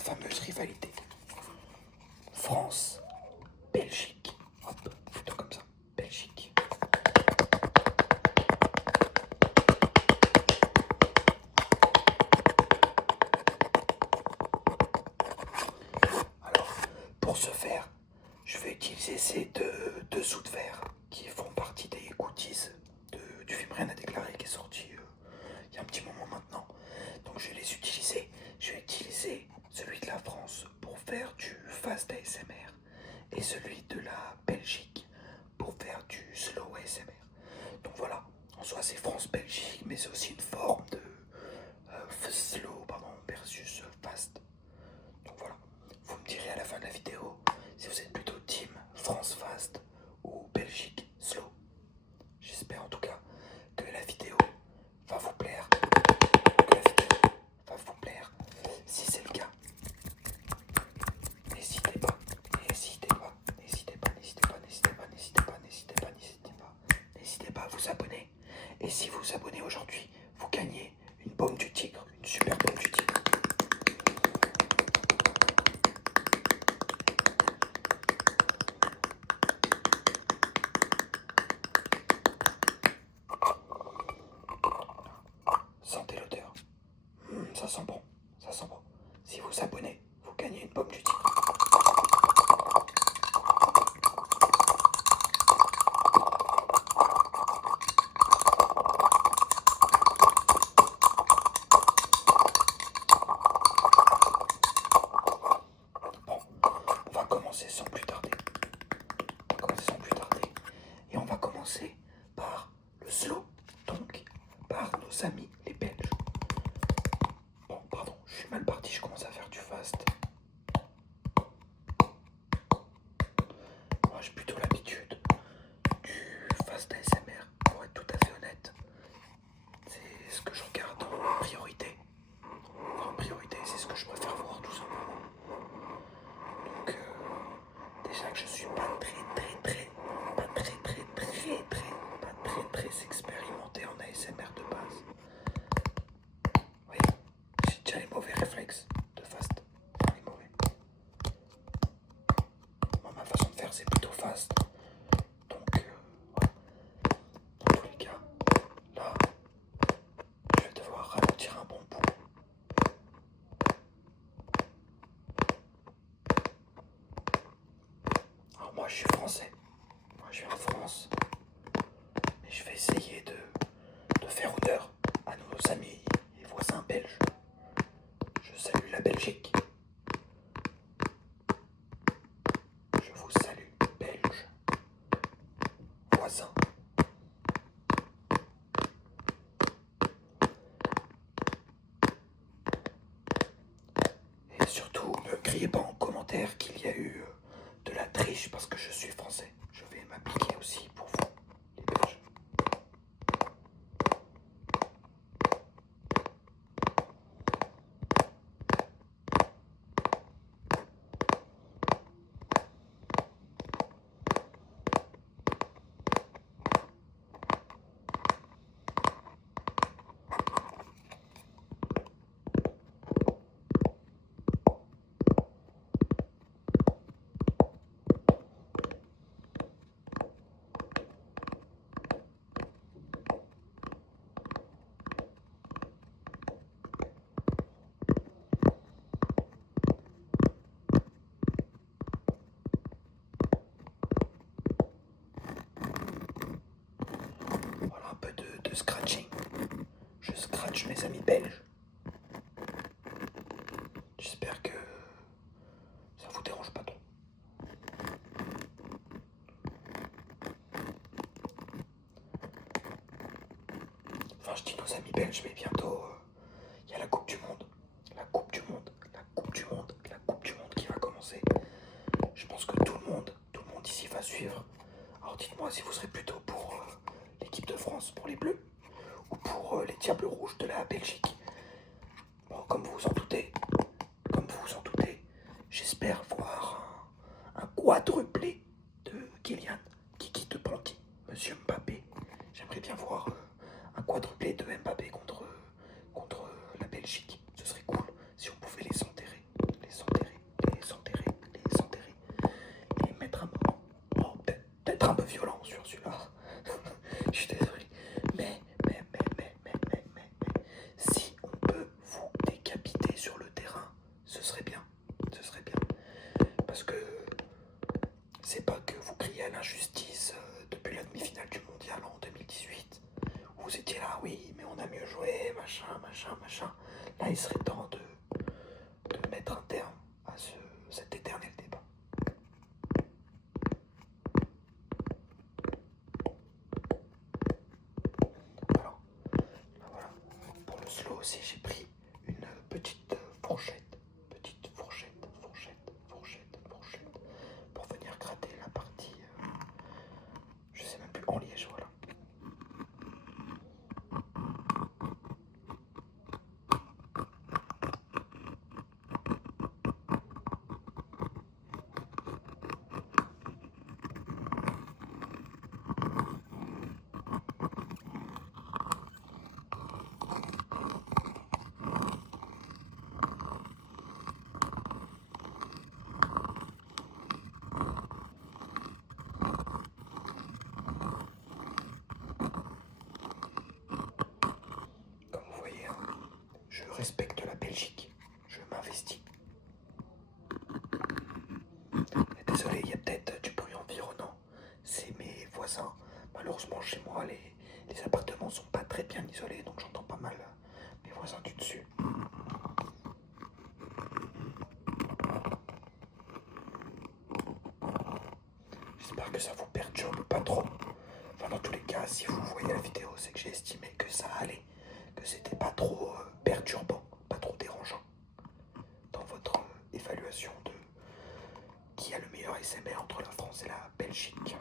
fameuse rivalité France-Belgique. Hop, plutôt comme ça, Belgique. Alors, pour ce faire, je vais utiliser ces deux sous de verre qui font partie des goodies du film Rien à déclarer qui est sorti il y a un petit moment maintenant. Donc je vais les utiliser. Je vais utiliser celui de la France pour faire du fast ASMR et celui de la Belgique pour faire du slow ASMR. Donc voilà, en soi c'est France-Belgique, mais c'est aussi une forme de slow versus fast. Donc voilà, vous me direz à la fin de la vidéo si vous êtes plutôt team France fast ou Belgique slow. J'espère en tout cas que la vidéo va vous plaire. Si c'est le cas, n'hésitez pas, n'hésitez pas à vous abonner. Et si vous vous abonnez aujourd'hui, vous gagnez une baume du tigre, une super baume du tigre. Sentez l'odeur. Ça sent bon, ça sent bon. Si vous vous abonnez, vous gagnez une baume du tigre. Bon, on va commencer sans plus tarder. Et on va commencer par le slow, donc par nos amis les Belges. Bon, pardon, je suis mal parti, je commence à faire du fast. Moi, j'ai plutôt l'habitude du fast ASMR, pour être tout à fait honnête. C'est ce que je regarde en priorité. En priorité, c'est ce que je préfère voir, tout simplement. Donc, déjà que je suis pas très expérimenté en ASMR de base. Oui, j'ai déjà les mauvais réflexes de fast. Les mauvais. Moi, ma façon de faire, c'est plutôt fast. Donc, voilà. Dans tous les cas, là, je vais devoir ralentir un bon bout. Alors, moi, je suis français. Moi, je viens de France. Mais je vais essayer de faire honneur à nos amis et voisins belges. Je salue la Belgique. Je vous salue, Belges, voisins. Et surtout, ne criez pas en commentaire qu'il y a eu de la triche parce que je suis français. Je vais m'appliquer aussi pour vous, les Belges. Voilà un peu de scratching. Je scratch mes amis belges. J'espère que ça vous dérange pas trop. Enfin, je dis nos amis belges, mais bientôt, il y a la Coupe du Monde. La Coupe du Monde qui va commencer. Je pense que tout le monde ici va suivre. Alors dites-moi si vous serez plutôt pour l'équipe de France, pour les Bleus, ou pour les Diables Rouges de la Belgique. Bon, comme vous vous en doutez, j'espère voir un quadruplé de Kylian, Kiki de Ponty, Monsieur Mbappé. J'aimerais bien voir un quadruplé de Mbappé contre vous étiez là, oui, mais on a mieux joué, machin, machin, machin. Là, il serait temps de mettre un terme à cet éternel débat. Alors, là, voilà. Pour le slow aussi, j'ai pris une petite fourchette. Petite fourchette, pour venir gratter la partie, je sais même plus, en liège, voilà. Comme vous voyez, hein, je respecte la Belgique, je m'investis. Désolé, il y a peut-être du bruit environnant, c'est mes voisins. Malheureusement, chez moi, les appartements sont pas très bien isolés, donc j'entends pas mal mes voisins du dessus. J'espère que ça vous perturbe pas trop. Enfin, dans tous les cas, si vous voyez la vidéo, c'est que j'ai estimé que ça allait, que c'était pas trop perturbant, pas trop dérangeant dans votre évaluation de qui a le meilleur ASMR entre la France et la Belgique.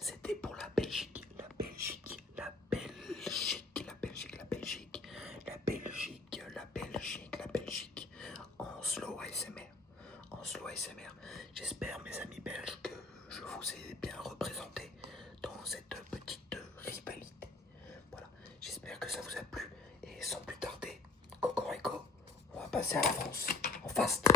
C'était pour la Belgique, la Belgique, la Belgique, la Belgique, la Belgique, la Belgique, la Belgique, la Belgique, en slow ASMR, en slow ASMR. J'espère, mes amis belges, que je vous ai bien représenté dans cette petite rivalité. Voilà, j'espère que ça vous a plu, et sans plus tarder, Cocorico, on va passer à la France, en fast.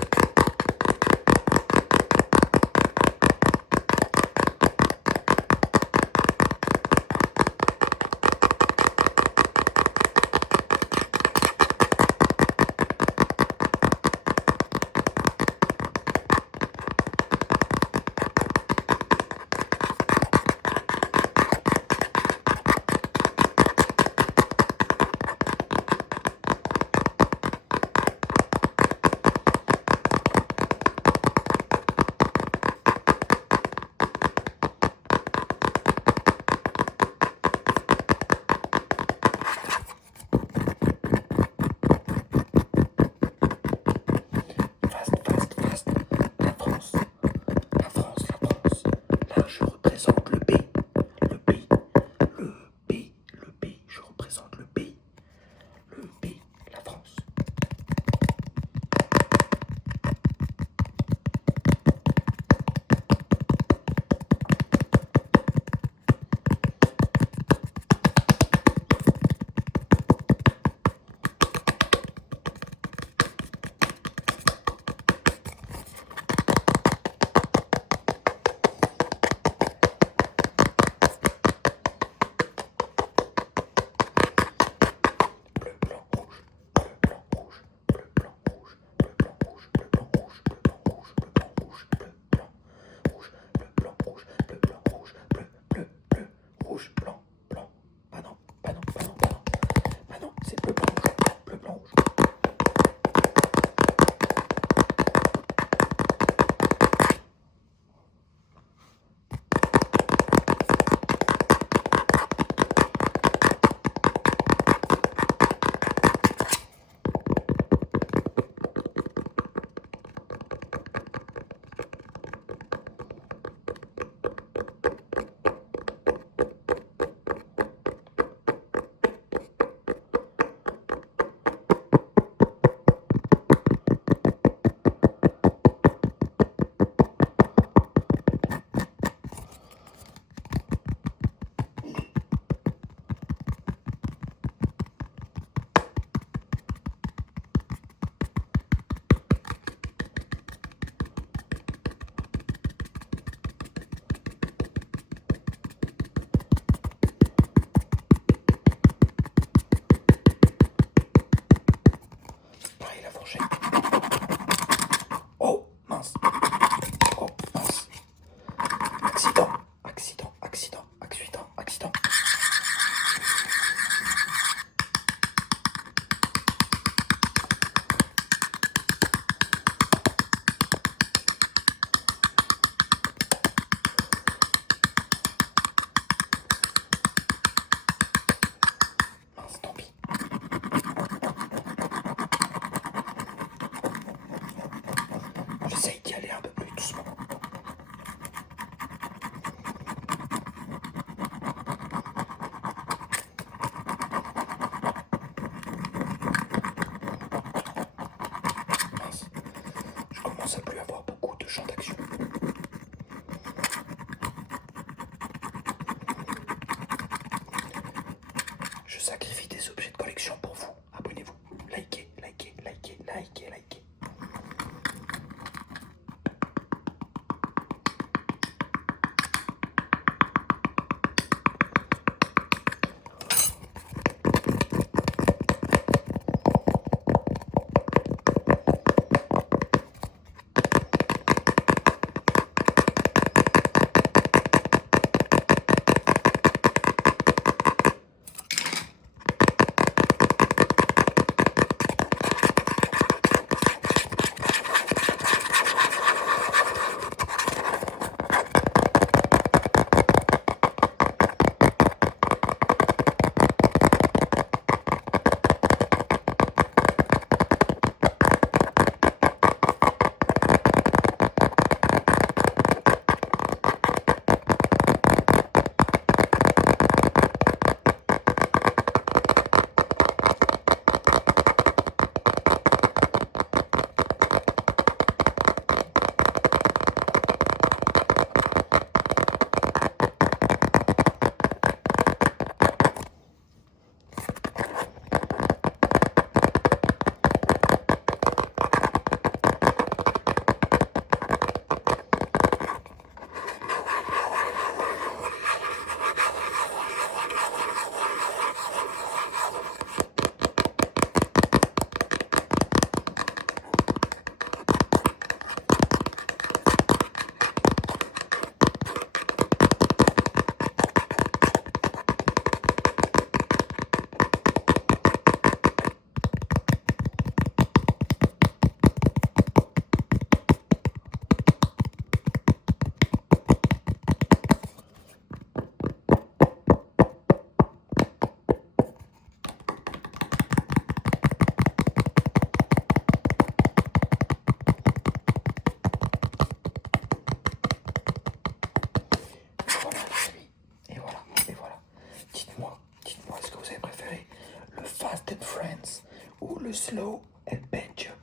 France ou le slow et Belgium.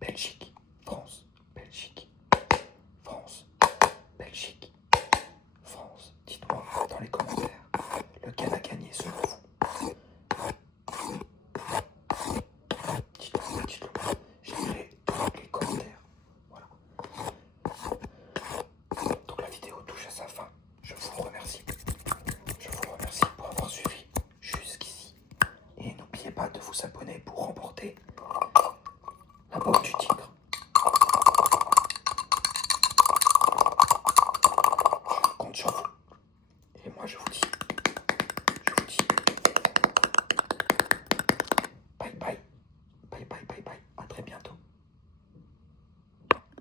Belgique, France, Belgique, France, Belgique, France. Dites-moi dans les commentaires lequel a gagné selon vous. Dites-le, dites-le. Je lirai les commentaires. Voilà. Donc la vidéo touche à sa fin. Je vous remercie. Je vous remercie pour avoir suivi jusqu'ici. Et n'oubliez pas de vous abonner pour remporter la boîte du tigre.